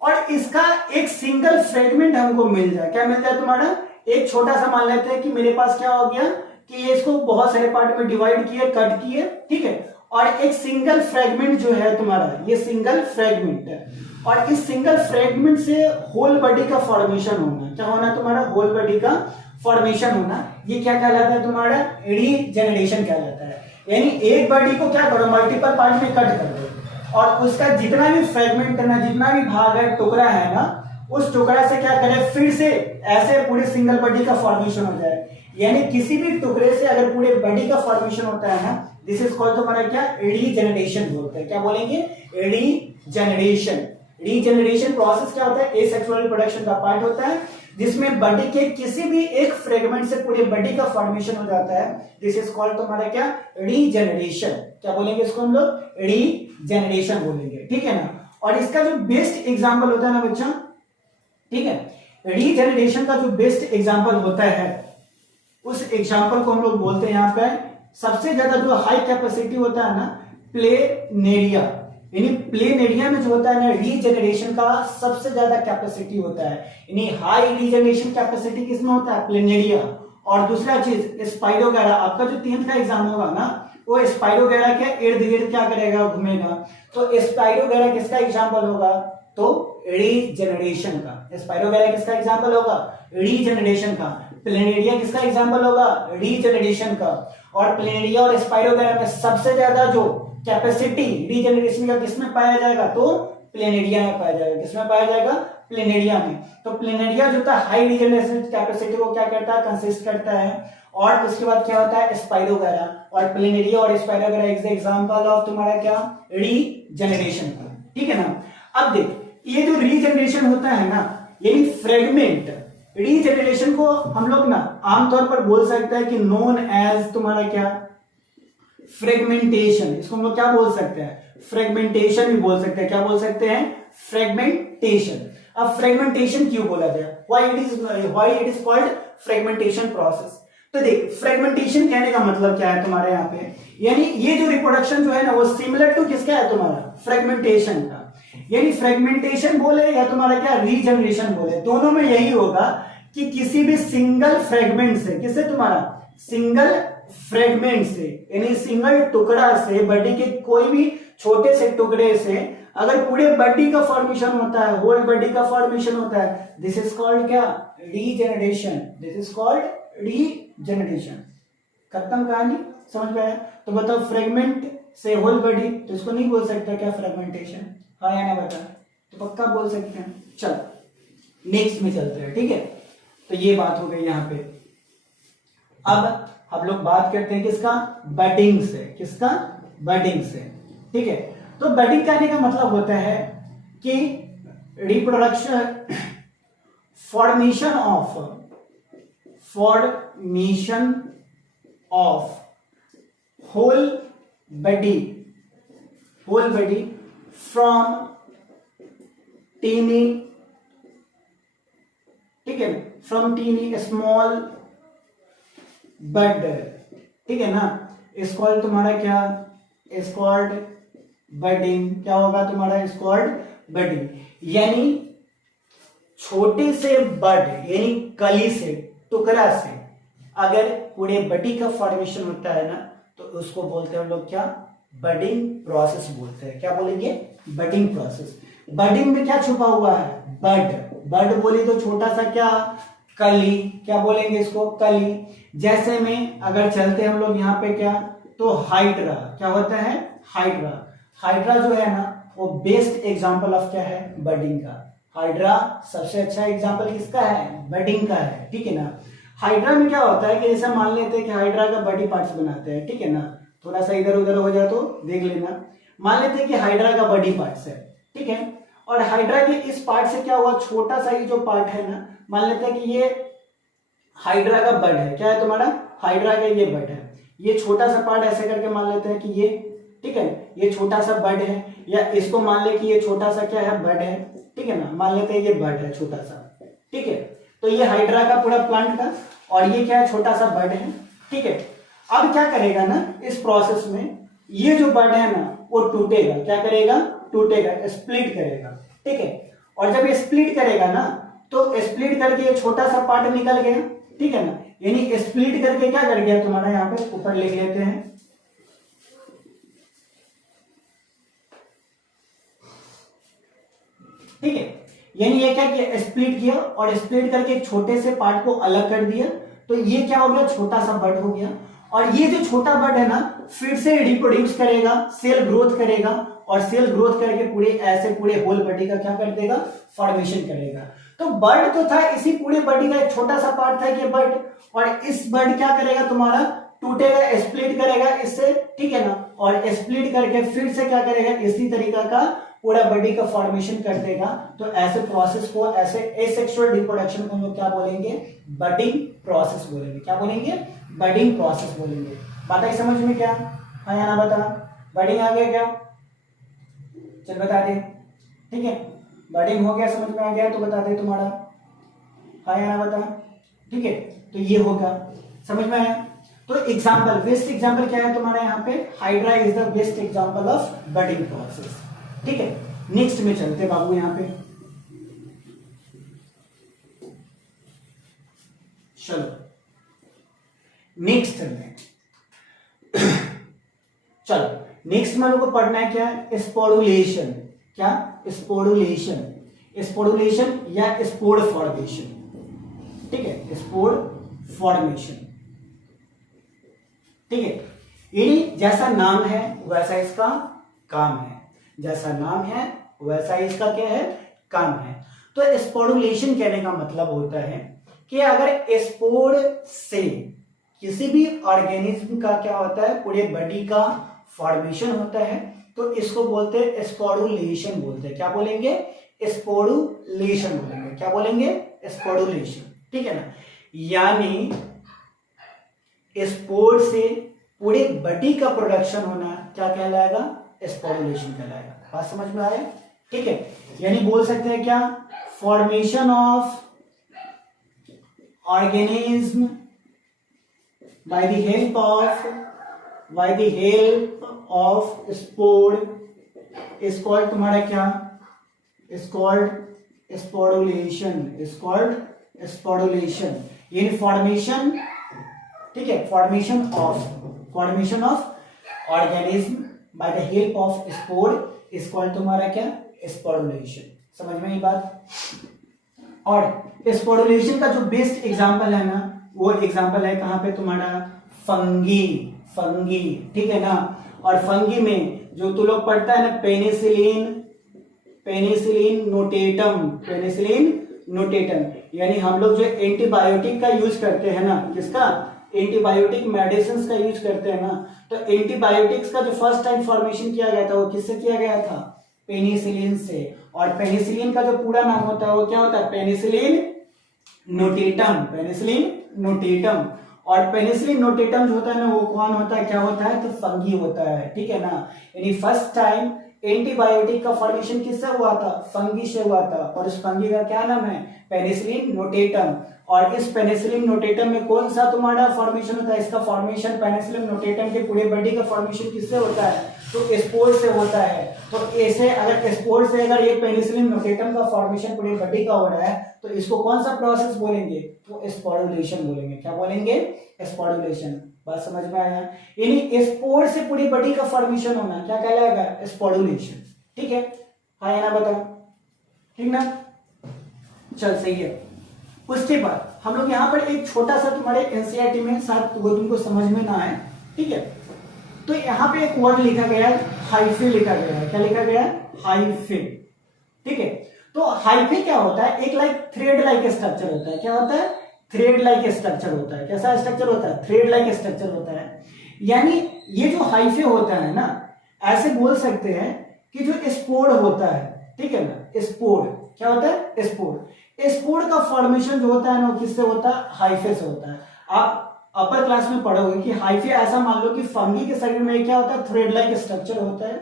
और इसका एक सिंगल फ्रेगमेंट हमको मिल जाए, क्या मिल जाए तुम्हारा, एक छोटा सा मान लेते हैं कि मेरे पास क्या हो गया कि ये इसको बहुत सारे पार्ट में डिवाइड किए, कट किए, ठीक है, और एक सिंगल फ्रेगमेंट जो है तुम्हारा, ये सिंगल फ्रेगमेंट है और इस सिंगल फ्रेगमेंट से होल बॉडी का फॉर्मेशन होना, क्या होना तुम्हारा, होल बॉडी का फॉर्मेशन होना, ये क्या कहलाता है तुम्हारा, रीजनरेशन कहलाता है। यानी एक बॉडी को क्या करो, मल्टीपल पार्ट में कट कर दो और उसका जितना भी फ्रेगमेंट करना, जितना भी भाग है, टुकड़ा है ना, उस टुकड़ा से क्या करें, फिर से ऐसे पूरे सिंगल बॉडी का फॉर्मेशन हो जाए। यानी किसी भी टुकड़े से अगर पूरे बॉडी का फॉर्मेशन होता है ना, दिस इज कॉल्ड तुम्हारा क्या, रीजनरेशन बोलते हैं, क्या बोलेंगे, रीजनरेशन। रीजनरेशन प्रोसेस क्या होता है, एसेक्सुअल रिप्रोडक्शन का पार्ट होता है जिसमें बॉडी के किसी भी एक फ्रेगमेंट से पूरे बॉडी का फॉर्मेशन हो जाता है, दिस इज कॉल्ड तुम्हारा क्या, रीजनरेशन। क्या बोलेंगे इसको हम लोग, रीजनरेशन बोलेंगे, ठीक है ना। और इसका जो बेस्ट एग्जांपल होता है ना बच्चा, ठीक है, रीजनरेशन का जो बेस्ट एग्जांपल होता है उस एग्जांपल को हम लोग बोलते हैं यहाँ पे, सबसे ज्यादा जो हाई कैपेसिटी होता है ना, प्लेनेरिया, यानी प्लेनेरिया में जो होता है ना, रीजनरेशन का सबसे ज्यादा कैपेसिटी होता है, यानी हाई रीजनरेशन कैपेसिटी किसमें होता है, प्लेनेरिया। और दूसरा चीज स्पाइरोगैरा, आपका जो 10th का एग्जाम होगा ना, वो स्पाइरोगैरा के इर्द गिर्द क्या करेगा, घूमेगा, तो स्पाइरोगैरा किसका एग्जाम्पल होगा, तो रीजनरेशन का। स्पाइरोगैरा किसका एग्जाम्पल होगा, रीजनरेशन का। प्लेनेरिया किसका एग्जाम्पल होगा, रीजनरेशन का। और प्लेनेरिया और स्पाइरोगैरा में सबसे ज्यादा जो कैपेसिटी रीजनरेशन का किसमें पाया जाएगा, तो प्लेनेरिया में पाया जाएगा। किसमें पाया जाएगा, प्लेनेरिया में। तो प्लेनेरिया जो था हाई रीजनरेशन कैपेसिटी को क्या करता है, कंसिस्ट करता है। और उसके बाद क्या होता है, स्पाइरोगैरा। और प्लेनेरिया और स्पाइरोगैरा इज द एग्जांपल ऑफ तुम्हारा क्या, रीजनरेशन का, ठीक है ना। अब देख, ये जो रीजनरेशन होता है ना, यानी फ्रेगमेंट रीजनरेशन को हम लोग ना आमतौर पर बोल सकते हैं कि नोन एज तुम्हारा क्या, फ्रेगमेंटेशन। इसको हम लोग क्या बोल सकते हैं, फ्रेगमेंटेशन भी बोल सकते हैं। क्या बोल सकते हैं, फ्रेगमेंटेशन। अब फ्रेगमेंटेशन क्यों बोला गया, why it is called fragmentation process. तो देख, फ्रेगमेंटेशन कहने का मतलब क्या है तुम्हारे यहाँ पे, यानी ये जो रिप्रोडक्शन जो है ना, वो सिमिलर टू किसका है तुम्हारा, फ्रेगमेंटेशन का। यानी फ्रेगमेंटेशन बोले या तुम्हारा क्या, रीजनरेशन बोले, दोनों में यही होगा कि किसी भी सिंगल फ्रेगमेंट से, किससे तुम्हारा, सिंगल फ्रेगमेंट से, यानी सिंगल टुकड़ा से, बॉडी के कोई भी छोटे से टुकड़े से अगर पूरे बॉडी का फॉर्मेशन होता है, होल बॉडी का फॉर्मेशन होता है, दिस इज कॉल्ड क्या, regeneration. This is called regeneration. खत्म कहानी, समझ में आया। तो बताओ, फ्रेगमेंट से होल बॉडी, तो इसको नहीं बोल सकता क्या, फ्रेगमेंटेशन, हाँ या ना बता, तो पक्का बोल सकते हैं। चलो नेक्स्ट में चलते हैं, ठीक है। तो ये बात हो गई यहाँ पे। अब हम लोग बात करते हैं किसका, बडिंग से। किसका, बडिंग से, ठीक है। तो बडिंग कहने का मतलब होता है कि reproduction, formation of whole body from tiny, ठीक है, फ्रॉम टीनी स्मॉल बड, ठीक है ना, इज कॉल्ड तुम्हारा क्या, इज कॉल्ड बडिंग। क्या होगा तुम्हारा, इज कॉल्ड बडिंग। यानी छोटे से बड, यानी कली से, टुकड़ा से अगर पूरे बडी का फॉर्मेशन होता है ना, तो उसको बोलते हैं हम लोग क्या, बडिंग प्रोसेस बोलते हैं। क्या बोलेंगे, बडिंग प्रोसेस। बडिंग में क्या छुपा हुआ है, बड बोली तो छोटा सा क्या, कली। क्या बोलेंगे इसको, कली। जैसे में अगर चलते हम लोग यहाँ पे क्या, तो हाइड्रा। क्या होता है, हाइड्रा जो है ना, वो बेस्ट एग्जांपल ऑफ क्या है, बडिंग का। हाइड्रा सबसे अच्छा एग्जांपल किसका है, बडिंग का है, ठीक है ना। हाइड्रा में क्या होता है कि जैसे मान लेते हैं कि हाइड्रा का बॉडी पार्ट्स बनाते हैं, ठीक है ना, थोड़ा सा इधर उधर हो जाए तो देख लेना। मान लेते हैं कि हाइड्रा का बॉडी पार्ट्स है, ठीक है, और हाइड्रा के इस पार्ट से क्या हुआ, छोटा सा ये जो पार्ट है ना, मान लेते हैं कि ये हाइड्रा का बड है। क्या है तुम्हारा, हाइड्रा का ये बड है। ये छोटा सा पार्ट ऐसे करके मान लेते हैं कि ये, ठीक है, ये छोटा सा बड है, या इसको मान ले कि ये छोटा सा क्या है, बड है, ठीक है ना, मान लेते हैं ये बड है छोटा सा, ठीक है। तो ये हाइड्रा का पूरा प्लांट का, और ये क्या है, छोटा सा बड है, ठीक है। अब क्या करेगा ना इस प्रोसेस में, ये जो बड है ना वो टूटेगा, क्या करेगा, टूटेगा, स्प्लिट करेगा, ठीक है। और जब ये स्प्लिट करेगा ना तो स्प्लिट करके ये छोटा सा पार्ट निकल गया, ठीक है ना, यानी स्प्लिट करके क्या कर गया तुम्हारा, यहाँ पे ऊपर लिख लेते हैं, ठीक है। यानी ये क्या किया, स्प्लिट किया और स्प्लिट करके एक छोटे से पार्ट को अलग कर दिया, तो ये क्या हो गया, छोटा सा बड हो गया। और ये जो छोटा बड है ना फिर से रिप्रोड्यूस करेगा, सेल ग्रोथ करेगा, और सेल ग्रोथ करके पूरे ऐसे पूरे होल बॉडी का क्या कर देगा, फॉर्मेशन करेगा। तो बर्ड तो था, इसी पूरे बॉडी का एक छोटा सा पार्ट था कि बर्ड, और इस बर्ड क्या करेगा तुम्हारा, टूटेगा, स्प्लिट करेगा इससे, ठीक है ना, और स्प्लिट करके फिर से क्या करेगा, इसी तरीका का पूरा बॉडी का फॉर्मेशन कर देगा। तो ऐसे प्रोसेस को, ऐसे एसेक्सुअल रिप्रोडक्शन को हम लोग क्या बोलेंगे, बडिंग प्रोसेस बोलेंगे। क्या बोलेंगे, बडिंग प्रोसेस बोलेंगे। बात आई समझ में क्या, हाँ या ना बता, बडिंग आ गया क्या, चल बता दे, ठीक है, बडिंग हो गया, समझ में आ गया तो बता दे तुम्हारा, हाँ या ना बता, ठीक है। तो ये होगा, समझ में आया। तो एग्जाम्पल, बेस्ट एग्जाम्पल क्या है तुम्हारा यहाँ पे, hydra is the best example of budding process, ठीक है। नेक्स्ट में चलते बाबू, यहाँ पे चलो नेक्स्ट में चलो नेक्स्ट में हम लोग को पढ़ना है क्या, स्पोडुलेशन। क्या, स्पोडुलेशन, स्पोडुलेशन या स्पोर फॉर्मेशन, ठीक है, स्पोर फॉर्मेशन, ठीक है। यानी जैसा नाम है वैसा इसका काम है, जैसा नाम है वैसा इसका क्या है, काम है। तो स्पोडुलेशन कहने का मतलब होता है कि अगर स्पोर से किसी भी ऑर्गेनिज्म का क्या होता है, पूरे बॉडी का फॉर्मेशन होता है, तो इसको बोलते हैं स्पोडुलेशन बोलते हैं। क्या बोलेंगे, स्पोडुलेशन बोलेंगे। क्या बोलेंगे, स्पोडुलेशन, ठीक है ना। यानी स्पोर से पूरे बॉडी का प्रोडक्शन होना क्या कहलाएगा, स्पोडुलेशन कहलाएगा। बात समझ में आया, ठीक है। यानी बोल सकते हैं क्या, formation of organism by the help of spore is called तुम्हारा क्या, is called sporulation, is called sporulation। यानी फॉर्मेशन, ठीक है, formation of organism by the help of spore is called तुम्हारा क्या, sporulation। समझ में ये बात। और स्पोडुलेशन का जो बेस्ट एग्जांपल है ना, वो एग्जांपल है कहां पे तुम्हारा, फंगी, ठीक है ना। और फंगी में जो तू लोग पढ़ता है ना, पेनिसिलिन नोटेटम, यानी हम लोग जो एंटीबायोटिक का यूज करते हैं ना, किसका, एंटीबायोटिक मेडिसिन का यूज करते हैं ना, तो एंटीबायोटिक्स का जो फर्स्ट टाइम फॉर्मेशन किया गया था वो किससे किया गया था, पेनिसिलिन से। और पेनिसिलिन का जो पूरा नाम होता है वो क्या होता है, पेनिसिलिन नोटेटम। और पेनिसिलिन नोटेटम जो होता है ना वो कौन होता है, क्या होता है, तो फंगी होता है, ठीक है ना। यानी फर्स्ट टाइम एंटीबायोटिक का फॉर्मेशन किससे हुआ था, फंगी से हुआ था, और उस फंगी का क्या नाम है, पेनिसिलिन नोटेटम। और इस पेनिसिलिन नोटेटम में कौन सा तुम्हारा फॉर्मेशन होता है, इसका फॉर्मेशन पेनिसिलिन नोटेटम के पूरे बॉडी का फॉर्मेशन किससे होता है, तो स्पोर से होता है। तो ऐसे अगर स्पोर से अगर ये पेनिसिलिन नोटेटम का फॉर्मेशन पूरे बॉडी का हो रहा है तो इसको कौन सा प्रोसेस बोलेंगे, तो स्पोडुलेशन बोलेंगे। क्या बोलेंगे, स्पोडुलेशन। बात समझ में आया। यानी स्पोर से पूरी बॉडी का फॉर्मेशन होना क्या कहलाएगा, स्पोडुलेशन, ठीक है, हाँ या ना बताओ, ठीक ना। चल सही है। उसके बाद हम लोग यहाँ पर एक छोटा सा तुम्हारे एनसीईआरटी में साथ वो तुमको समझ में ना आए, ठीक है, तो यहाँ पे एक वर्ड लिखा गया है, हाइफे लिखा गया है। क्या लिखा गया है, हाइफे, ठीक है। तो हाइफे क्या होता है, एक लाइक थ्रेड लाइक स्ट्रक्चर होता है। क्या होता है, थ्रेड लाइक स्ट्रक्चर होता है। कैसा स्ट्रक्चर होता है, थ्रेड लाइक स्ट्रक्चर होता है। यानी ये जो हाइफे होता है ना, ऐसे बोल सकते हैं कि जो स्पोर होता है, ठीक है ना, स्पोर क्या होता है, स्पोर का फॉर्मेशन जो होता है ना किससे होता है, हाइफे से होता है। आप अपर क्लास में पढ़ोगे कि हाइफे ऐसा मान लो कि फंगी के शरीर में क्या होता है, थ्रेड लाइक स्ट्रक्चर होता है,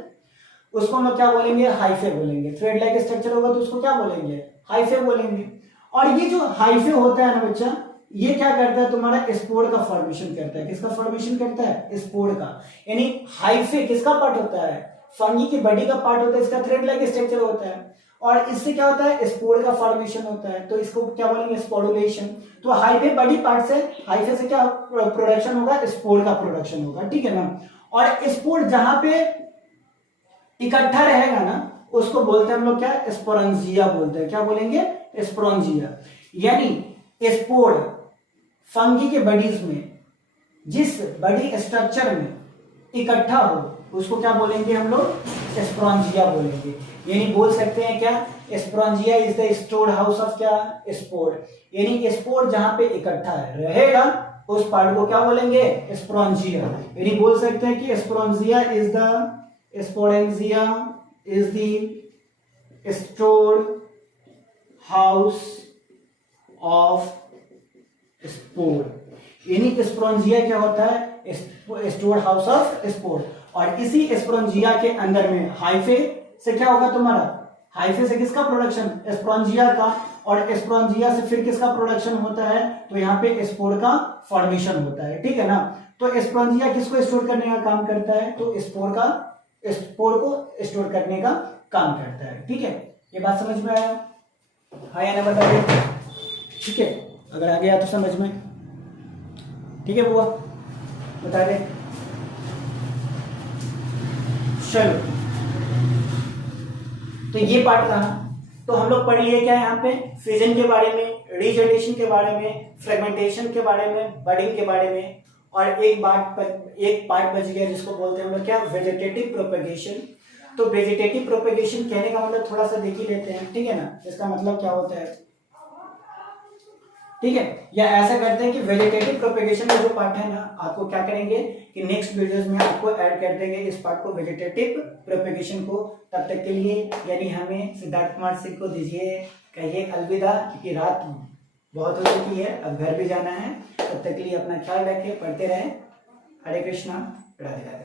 उसको हम लोग क्या बोलेंगे, हाइफे बोलेंगे। थ्रेड लाइक स्ट्रक्चर होगा तो उसको क्या बोलेंगे, हाइफे बोलेंगे। और ये जो हाइफे होता है ना बच्चा, ये क्या करता है तुम्हारा, स्पोर का फॉर्मेशन करता है। किसका फॉर्मेशन करता है, स्पोर का। यानी हाइफे किसका पार्ट होता है, फंगी की बॉडी का पार्ट होता है, इसका थ्रेड लाइक स्ट्रक्चर होता है और इससे क्या होता है, स्पोर का फॉर्मेशन होता है। तो इसको क्या बोलेंगे, स्पोरुलेशन। तो हाइफे बॉडी पार्ट से, हाइफे से क्या प्रोडक्शन होगा, स्पोर का प्रोडक्शन होगा, ठीक है ना। और स्पोर जहां पे इकट्ठा रहेगा ना उसको बोलते हैं हम लोग क्या, स्पोरेंजिया बोलते हैं। क्या बोलेंगे, स्पोरेंजिया। यानी स्पोर फंगी के बॉडीज में जिस बॉडी स्ट्रक्चर में इकट्ठा हो उसको क्या बोलेंगे हम लोग, स्पोरेंजिया बोलेंगे। यानी बोल सकते हैं क्या, sporangia is the stored house of क्या, स्पोर। यानी स्पोर जहां पे इकट्ठा रहेगा उस पार्ट को क्या बोलेंगे, स्पोरेंजिया। यानी बोल सकते हैं कि sporangia is the stored house of spore. यानी स्पोरेंजिया क्या होता है, स्टोर्ड हाउस ऑफ स्पोर। और इसी स्पोरेंजिया के अंदर में हाइफे से क्या होगा तुम्हारा, हाइफे से किसका प्रोडक्शन, स्पोरेंजिया का। और स्पोरेंजिया से फिर किसका प्रोडक्शन होता है, तो यहाँ पे स्पोर का फॉर्मेशन होता है, ठीक है ना। तो स्पोरेंजिया किसको स्टोर करने का काम करता है, तो स्पोर को स्टोर करने का काम करता है, ठीक है। ये बात समझ में आया, हाँ या ना बताइए, ठीक है। अगर आ गया तो समझ में, ठीक है बुआ, बता दे। चलो, तो ये पार्ट था। तो हम लोग पढ़ लिए क्या यहाँ पे, फिजन के बारे में, रीजनरेशन के बारे में, फ्रेगमेंटेशन के बारे में, बडिंग के बारे में। और एक पार्ट बच गया जिसको बोलते हैं हम लोग क्या, वेजिटेटिव प्रोपेगेशन। तो वेजिटेटिव प्रोपेगेशन कहने का मतलब थोड़ा सा देख ही लेते हैं, ठीक है ना, इसका मतलब क्या होता है, ठीक है। या ऐसा करते हैं कि वेजिटेटिव प्रोपेगेशन का जो पार्ट है ना, आपको क्या करेंगे कि नेक्स्ट वीडियोस में आपको ऐड कर देंगे इस पार्ट को, वेजिटेटिव प्रोपेगेशन को। तब तक के लिए यानी हमें सिद्धार्थ कुमार सिंह को दीजिए, कहिए अलविदा, क्योंकि रात बहुत हो चुकी है, अब घर भी जाना है। तब तक के लिए अपना ख्याल रखें, पढ़ते रहें। हरे कृष्णा, राधे राधे।